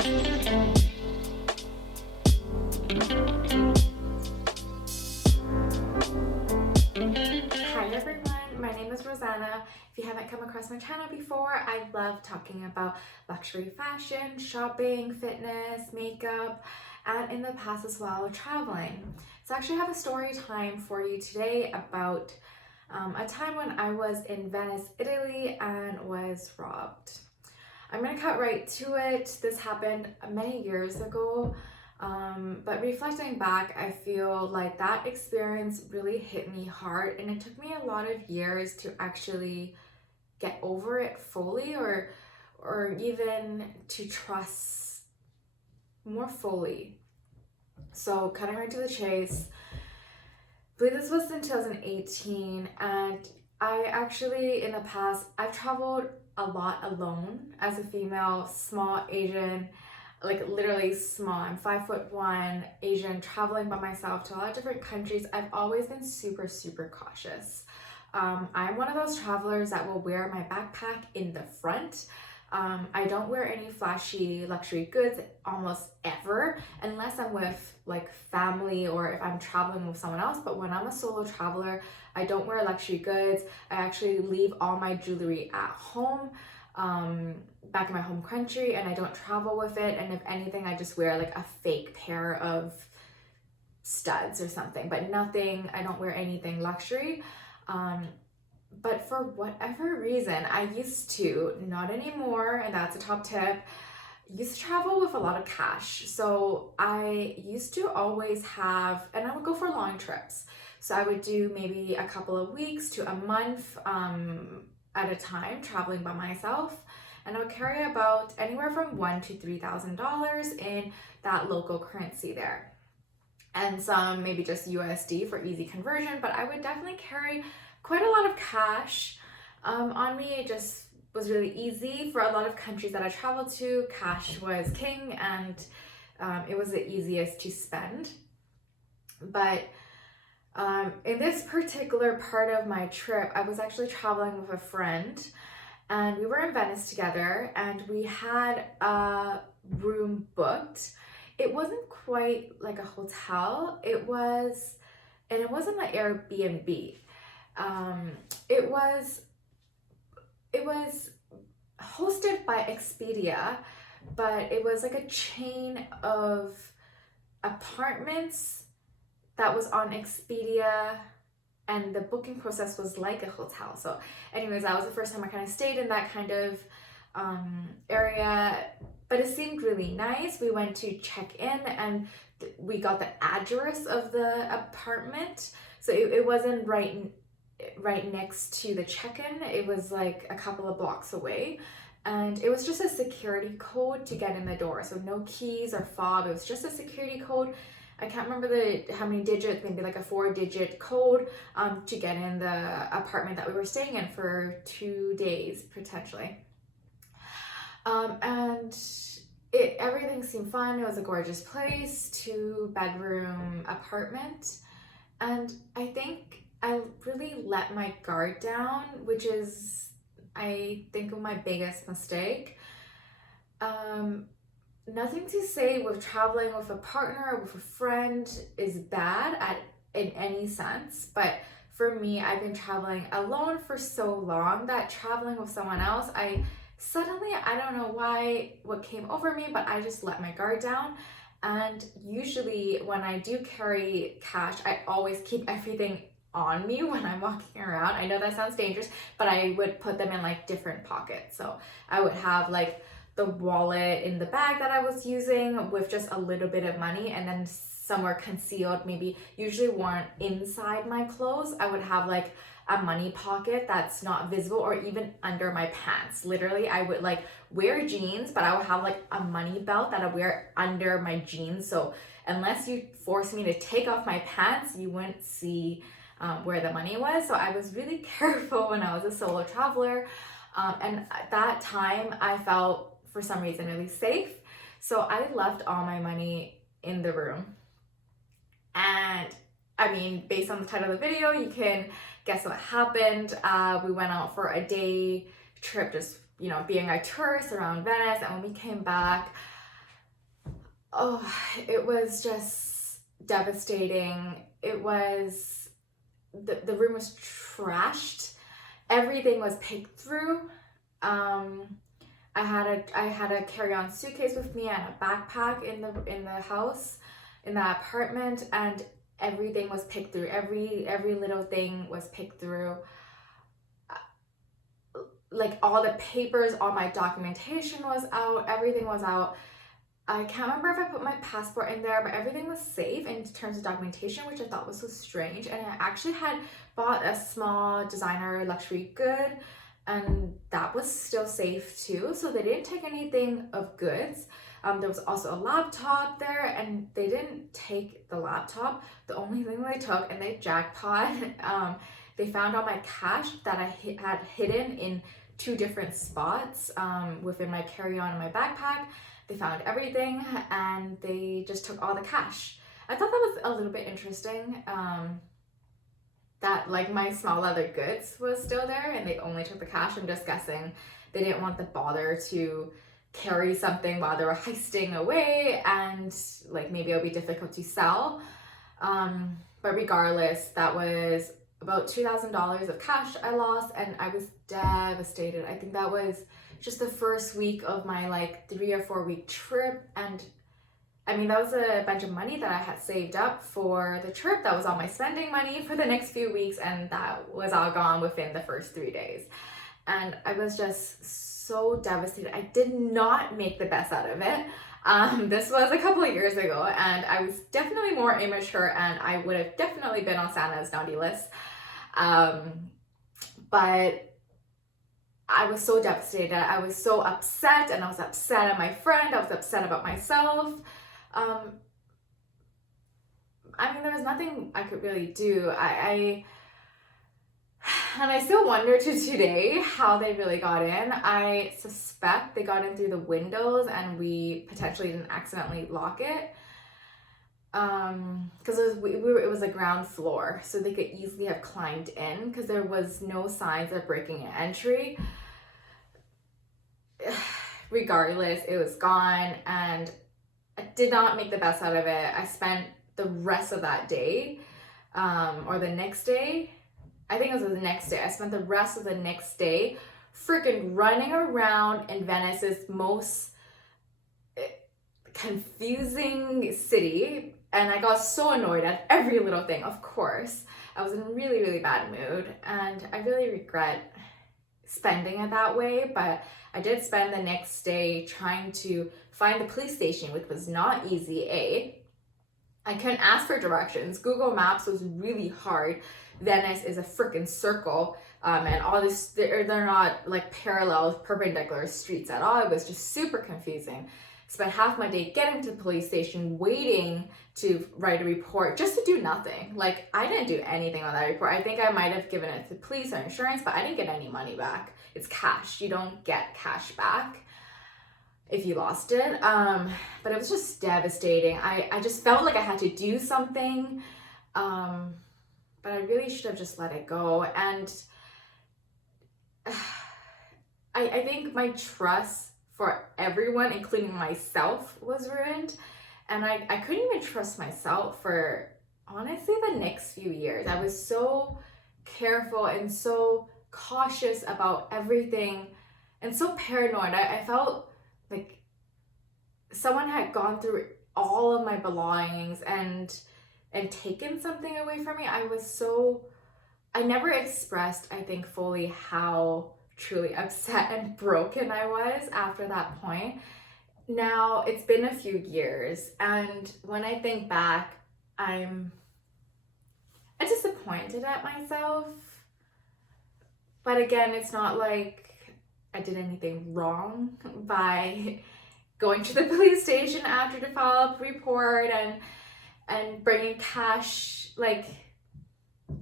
Hi everyone, my name is Rosanna. If you haven't come across my channel before, I love talking about luxury fashion, shopping, fitness, makeup, and in the past as well, traveling. So I actually have a story time for you today about a time when I was in Venice, Italy and was robbed. I'm gonna cut right to it. This happened many years ago. But reflecting back, I feel like that experience really hit me hard, and it took me a lot of years to actually get over it fully, or even to trust more fully. So cutting right to the chase, I believe this was in 2018, and I actually in the past I've traveled a lot alone as a female, small Asian, like literally small. I'm 5'1", Asian, traveling by myself to a lot of different countries. I've always been super, super cautious. I'm one of those travelers that will wear my backpack in the front. I don't wear any flashy luxury goods almost ever, unless I'm with like family or if I'm traveling with someone else. But when I'm a solo traveler, I don't wear luxury goods. I actually leave all my jewelry at home, back in my home country, and I don't travel with it. And if anything, I just wear like a fake pair of studs or something, but nothing, I don't wear anything luxury. But for whatever reason, I used to, not anymore, and that's a top tip, used to travel with a lot of cash. So I used to always have, and I would go for long trips. So I would do maybe a couple of weeks to a month at a time, traveling by myself. And I would carry about anywhere from $1,000 to $3,000 in that local currency there. And some maybe just USD for easy conversion, but I would definitely carry quite a lot of cash on me. It just was really easy. For a lot of countries that I traveled to, cash was king, and it was the easiest to spend. But in this particular part of my trip, I was actually traveling with a friend, and we were in Venice together, and we had a room booked. It wasn't quite like a hotel. It wasn't an Airbnb. It was hosted by Expedia, but it was like a chain of apartments that was on Expedia, and the booking process was like a hotel. So anyways, that was the first time I kind of stayed in that kind of area, but it seemed really nice. We went to check in, and we got the address of the apartment. So it wasn't right next to the check-in. It was like a couple of blocks away, and it was just a security code to get in the door. So no keys or fob. It was just a security code. I can't remember how many digits, maybe like a 4-digit code to get in the apartment that we were staying in for 2 days potentially. And everything seemed fun. It was a gorgeous place, 2-bedroom apartment, and I think I really let my guard down, which is, I think, my biggest mistake. Nothing to say with traveling with a partner or with a friend is bad in any sense, but for me, I've been traveling alone for so long that traveling with someone else, I don't know what came over me, but I just let my guard down. And usually when I do carry cash, I always keep everything on me when I'm walking around. I know that sounds dangerous, but I would put them in like different pockets. So I would have like the wallet in the bag that I was using with just a little bit of money, and then somewhere concealed, maybe usually worn inside my clothes, I would have like a money pocket that's not visible, or even under my pants. Literally, I would like wear jeans, but I would have like a money belt that I wear under my jeans. So unless you force me to take off my pants, you wouldn't see where the money was. So I was really careful when I was a solo traveler. And at that time, I felt for some reason really safe. So I left all my money in the room. And I mean, based on the title of the video, you can guess what happened. We went out for a day trip, just, being a tourist around Venice. And when we came back, Oh, it was just devastating. It was, the room was trashed. Everything was picked through. Um, I had a carry-on suitcase with me and a backpack in the house, in the apartment, and everything was picked through. Every little thing was picked through. Like all the papers, all my documentation was out. Everything was out. I can't remember if I put my passport in there, but everything was safe in terms of documentation, which I thought was so strange. And I actually had bought a small designer luxury good, and that was still safe too. So they didn't take anything of goods. There was also a laptop there, and they didn't take the laptop. The only thing they took, and they jackpot, they found all my cash that I had hidden in two different spots within my carry-on and my backpack. They found everything and they just took all the cash. I thought that was a little bit interesting, that like my small leather goods was still there and they only took the cash. I'm just guessing they didn't want the bother to carry something while they were heisting away, and like maybe it'll be difficult to sell. But regardless, that was about $2,000 of cash I lost, and I was devastated. I think that was just the first week of my like 3 or 4 week trip. And I mean, that was a bunch of money that I had saved up for the trip. That was all my spending money for the next few weeks, and that was all gone within the first 3 days. And I was just so devastated. I did not make the best out of it. This was a couple of years ago, and I was definitely more immature, and I would have definitely been on Santa's naughty list. But I was so devastated. I was so upset, and I was upset at my friend. I was upset about myself. I mean, there was nothing I could really do. And I still wonder to today how they really got in. I suspect they got in through the windows and we potentially didn't accidentally lock it. Because it was a ground floor, so they could easily have climbed in because there was no signs of breaking and entry. Regardless, it was gone, and I did not make the best out of it. I spent the rest of that day, or the next day, I think it was the next day. I spent the rest of the next day freaking running around in Venice's most confusing city, and I got so annoyed at every little thing. Of course, I was in a really, really bad mood, and I really regret spending it that way. But I did spend the next day trying to find the police station, which was not easy. I couldn't ask for directions. Google Maps was really hard. Venice is a freaking circle, and all this, they're not like parallel, perpendicular streets at all. It was just super confusing. Spent half my day getting to the police station, waiting to write a report just to do nothing. Like, I didn't do anything on that report. I think I might have given it to police or insurance, but I didn't get any money back. It's cash. You don't get cash back if you lost it. But it was just devastating. I just felt like I had to do something, but I really should have just let it go. And I think my trust for everyone, including myself, was ruined. And I couldn't even trust myself for, honestly, the next few years. I was so careful and so cautious about everything and so paranoid. I felt like someone had gone through all of my belongings and taken something away from me. I never expressed, I think, fully how truly upset and broken I was after that point. Now, it's been a few years, and when I think back, I'm disappointed at myself. But again, it's not like I did anything wrong by going to the police station after to file a report and bringing cash. Like,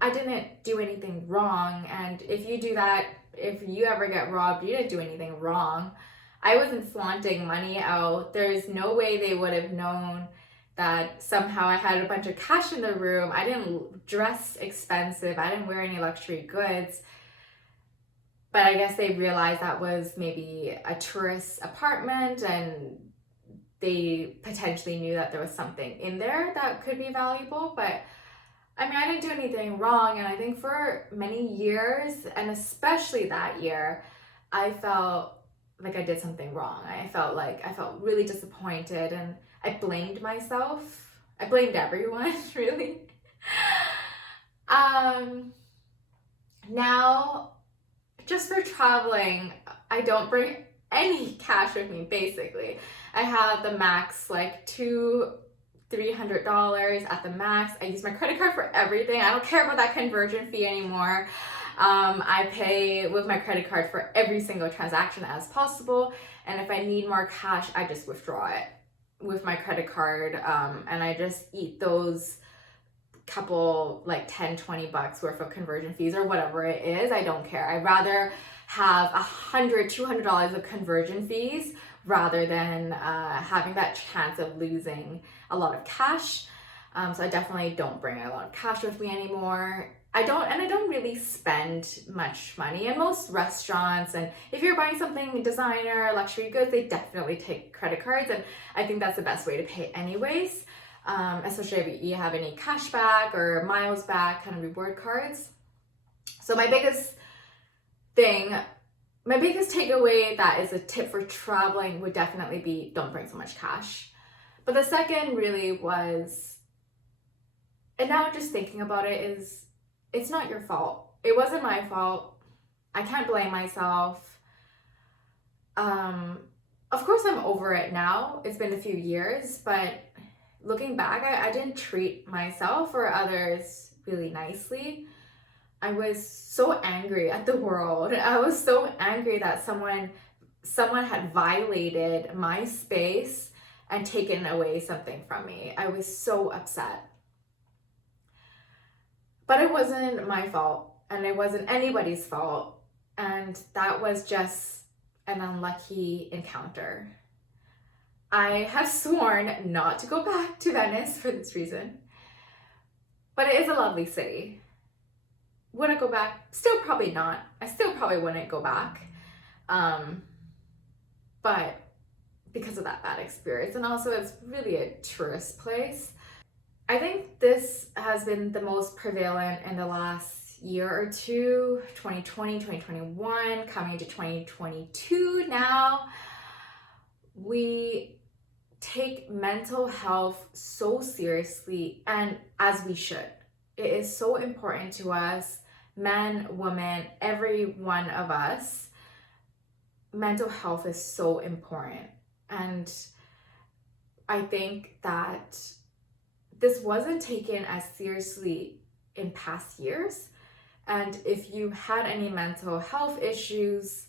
I didn't do anything wrong. And if you do that, if you ever get robbed, you didn't do anything wrong. I wasn't flaunting money out. There's no way they would have known that somehow I had a bunch of cash in the room. I didn't dress expensive. I didn't wear any luxury goods. But I guess they realized that was maybe a tourist apartment, and they potentially knew that there was something in there that could be valuable. But I mean, I didn't do anything wrong. And I think for many years, and especially that year, I felt like I did something wrong. I felt really disappointed, and I blamed myself. I blamed everyone, really. Now, just for traveling, I don't bring any cash with me, basically. I have the max, like $300 at the max. I use my credit card for everything. I don't care about that conversion fee anymore. I pay with my credit card for every single transaction as possible. And if I need more cash, I just withdraw it with my credit card. And I just eat those couple, like 10, $20 worth of conversion fees or whatever it is. I don't care. I'd rather have $100, $200 of conversion fees rather than having that chance of losing a lot of cash. So I definitely don't bring a lot of cash with me anymore. I don't really spend much money. In most restaurants, and if you're buying something designer, luxury goods, they definitely take credit cards, and I think that's the best way to pay anyways. Especially if you have any cash back or miles back kind of reward cards. So my biggest takeaway that is a tip for traveling would definitely be don't bring so much cash. But the second really was, and now just thinking about it, is it's not your fault. It wasn't my fault. I can't blame myself. Of course I'm over it now. It's been a few years, but looking back, I didn't treat myself or others really nicely. I was so angry at the world. I was so angry that someone had violated my space and taken away something from me. I was so upset. But it wasn't my fault, and it wasn't anybody's fault. And that was just an unlucky encounter. I have sworn not to go back to Venice for this reason. But it is a lovely city. Would I go back? Still probably not. I still probably wouldn't go back. But because of that bad experience, and also it's really a tourist place. I think this has been the most prevalent in the last year or two, 2020, 2021, coming to 2022 now. We take mental health so seriously, and as we should. It is so important to us, men, women, every one of us. Mental health is so important. And I think that this wasn't taken as seriously in past years. And if you had any mental health issues,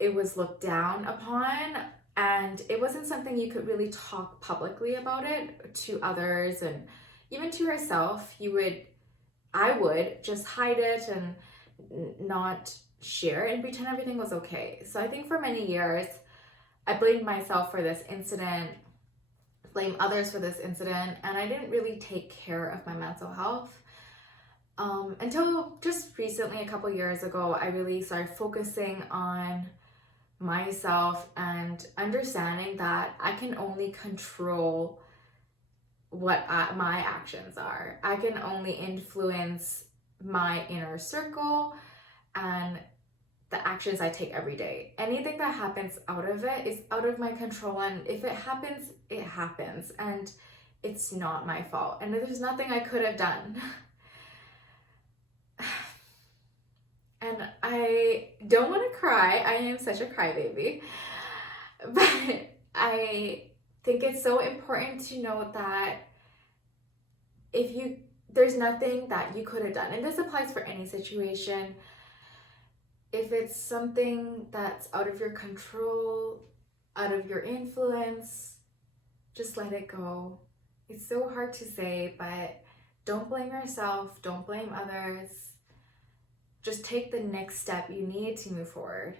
it was looked down upon. And it wasn't something you could really talk publicly about it to others, and even to yourself. I would just hide it and not share and pretend everything was okay. So I think for many years, I blamed myself for this incident, blame others for this incident, and I didn't really take care of my mental health. Until just recently, a couple years ago, I really started focusing on myself and understanding that I can only control what my actions are. I can only influence my inner circle and the actions I take every day. Anything that happens out of it is out of my control, and if it happens, it happens, and it's not my fault, and there's nothing I could have done. And I don't want to cry. I am such a crybaby. But I think it's so important to know that there's nothing that you could have done. And this applies for any situation. If it's something that's out of your control, out of your influence, just let it go. It's so hard to say, but don't blame yourself. Don't blame others. Just take the next step you need to move forward.